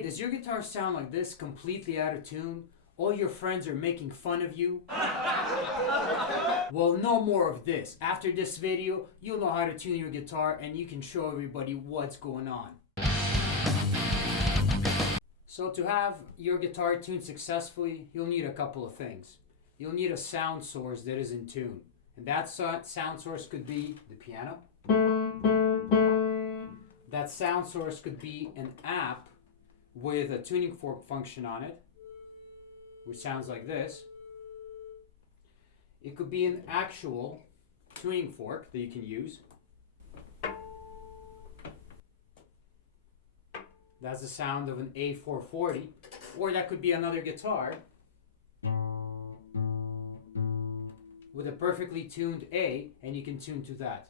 Hey, does your guitar sound like this, completely out of tune? All your friends are making fun of you? Well, no more of this. After this video, you'll know how to tune your guitar and you can show everybody what's going on. So to have your guitar tuned successfully, you'll need a couple of things. You'll need a sound source that is in tune. And that sound source could be the piano. That sound source could be an app with a tuning fork function on it, which sounds like this. It could be an actual tuning fork that you can use. That's the sound of an A440. Or that could be another guitar with a perfectly tuned A, and you can tune to that.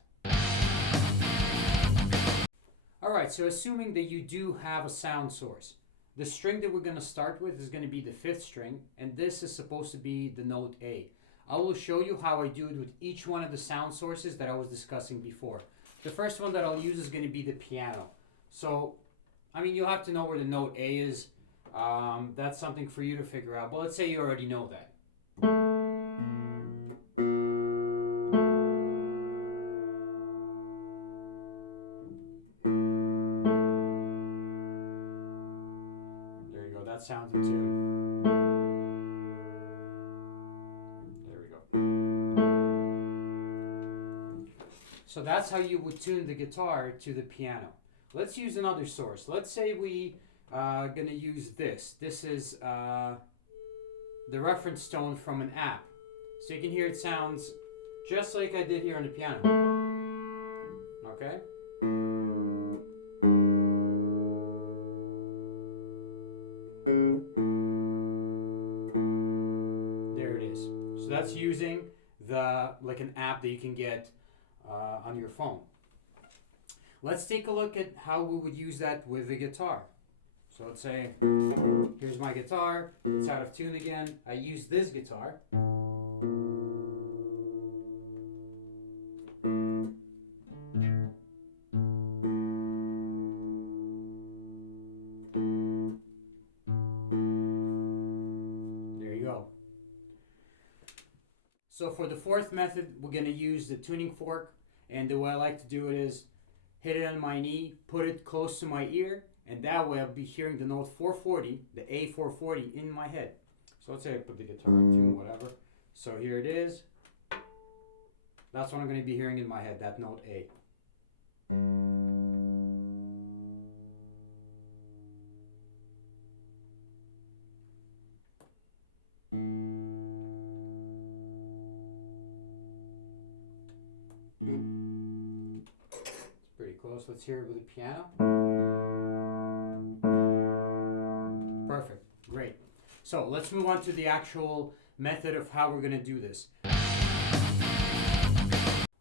Alright, so assuming that you do have a sound source, the string that we're going to start with is going to be the 5th string, and this is supposed to be the note A. I will show you how I do it with each one of the sound sources that I was discussing before. The first one that I'll use is going to be the piano. So, you'll have to know where the note A is. That's something for you to figure out, but let's say you already know that. That sounds in tune. There we go. So that's how you would tune the guitar to the piano. Let's use another source. Let's say we are going to use this. This is the reference tone from an app. So you can hear it sounds just like I did here on the piano. Okay? There it is. So that's using an app that you can get on your phone. Let's take a look at how we would use that with the guitar. So let's say, here's my guitar, it's out of tune again. I use this guitar. So for the 4th method, we're going to use the tuning fork, and the way I like to do it is hit it on my knee, put it close to my ear, and that way I'll be hearing the note 440, the A440 in my head. So let's say I put the guitar in tune, whatever. So here it is. That's what I'm going to be hearing in my head, that note A. It's pretty close. Let's hear it with the piano. Perfect. Great. So let's move on to the actual method of how we're going to do this.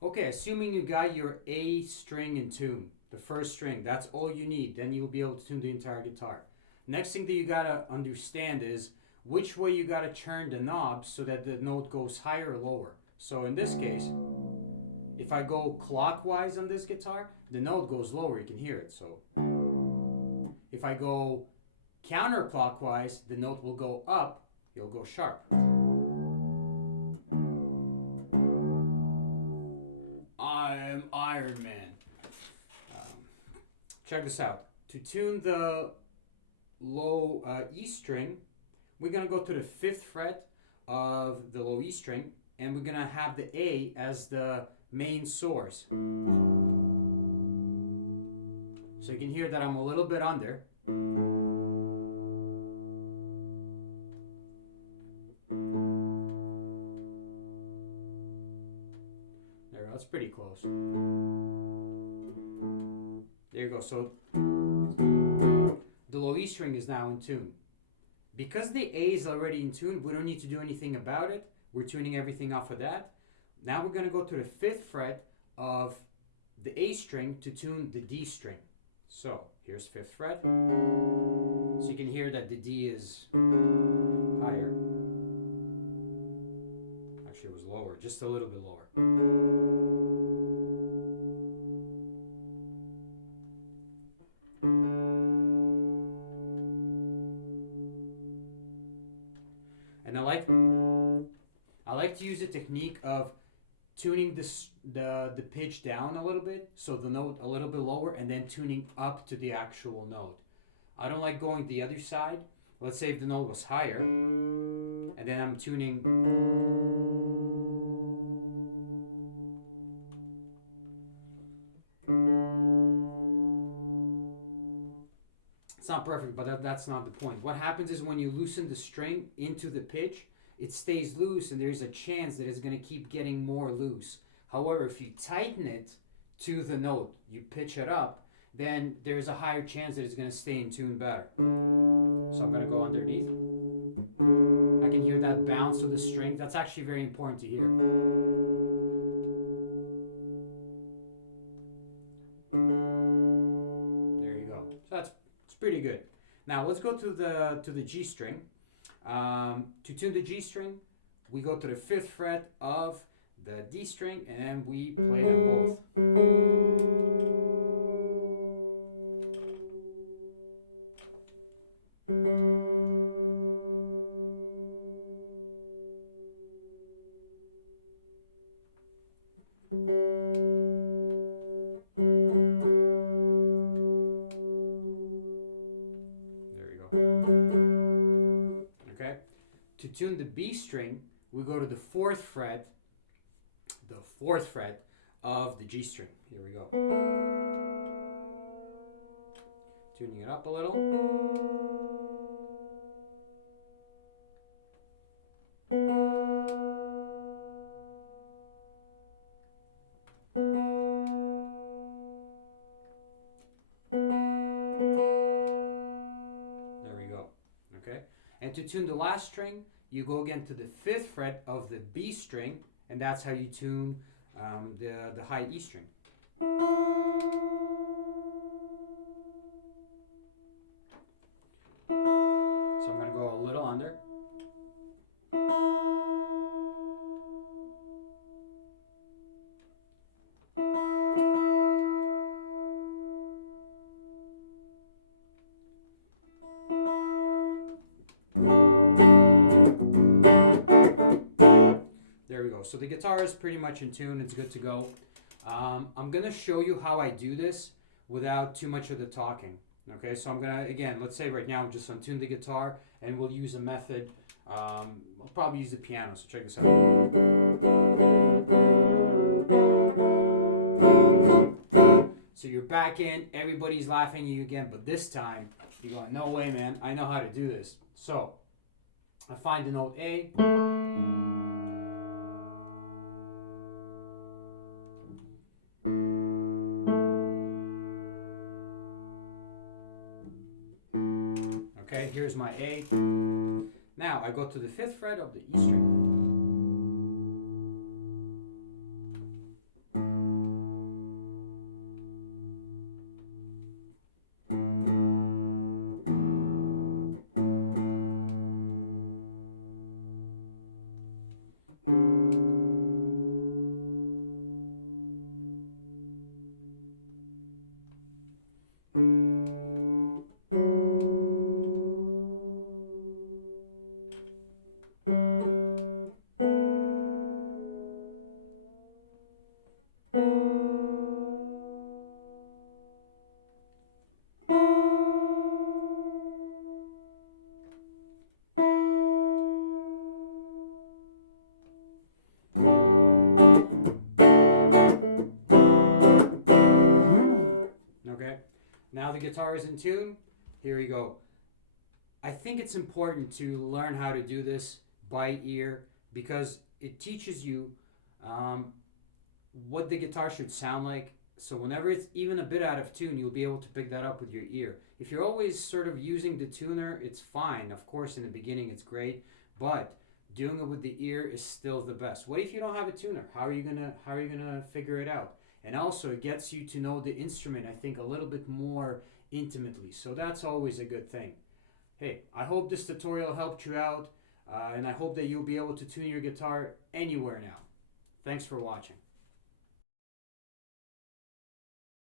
Okay, assuming you got your A string in tune, the 1st string, that's all you need. Then you'll be able to tune the entire guitar. Next thing that you got to understand is which way you got to turn the knob so that the note goes higher or lower. So in this case, if I go clockwise on this guitar, the note goes lower, you can hear it. So if I go counterclockwise, the note will go up, it'll go sharp. I'm Iron Man. Check this out. To tune the low E string, we're going to go to the 5th fret of the low E string, and we're going to have the A as the main source. So you can hear that I'm a little bit under. There, that's pretty close. There you go. So the low E string is now in tune. Because the A is already in tune, we don't need to do anything about it. We're tuning everything off of that. Now we're going to go to the 5th fret of the A string to tune the D string. So here's 5th fret. So you can hear that the D is higher. Actually, it was lower, just a little bit lower. I like to use the technique of tuning the pitch down a little bit, so the note a little bit lower, and then tuning up to the actual note. I don't like going the other side. Let's say if the note was higher, and then I'm tuning. It's not perfect, but that's not the point. What happens is when you loosen the string into the pitch, it stays loose and there's a chance that it's going to keep getting more loose. However, if you tighten it to the note, you pitch it up, then there's a higher chance that it's going to stay in tune better. So I'm going to go underneath. I can hear that bounce of the string. That's actually very important to hear. There you go. So it's pretty good. Now let's go to the G string. To tune the G string, we go to the 5th fret of the D string and we play them both. To tune the B string, we go to the 4th fret of the G string. Here we go. Tuning it up a little. There we go. Okay? And to tune the last string, you go again to the 5th fret of the B string, and that's how you tune the high E string. So I'm going to go a little under. There we go. So the guitar is pretty much in tune. It's good to go. I'm going to show you how I do this without too much of the talking. Okay, so I'm going to, again, let's say right now I'm just untune the guitar and we'll use a method. We'll probably use the piano, so check this out. So you're back in, everybody's laughing at you again, but this time you're going, no way, man, I know how to do this. So I find the note A. Okay, here's my A. Now I go to the 5th fret of the E string. Now the guitar is in tune. Here we go. I think it's important to learn how to do this by ear because it teaches you what the guitar should sound like. So whenever it's even a bit out of tune, you'll be able to pick that up with your ear. If you're always sort of using the tuner, it's fine. Of course, in the beginning, it's great, but doing it with the ear is still the best. What if you don't have a tuner? How are you gonna figure it out? And also, it gets you to know the instrument, I think, a little bit more intimately. So that's always a good thing. Hey, I hope this tutorial helped you out, and I hope that you'll be able to tune your guitar anywhere now. Thanks for watching.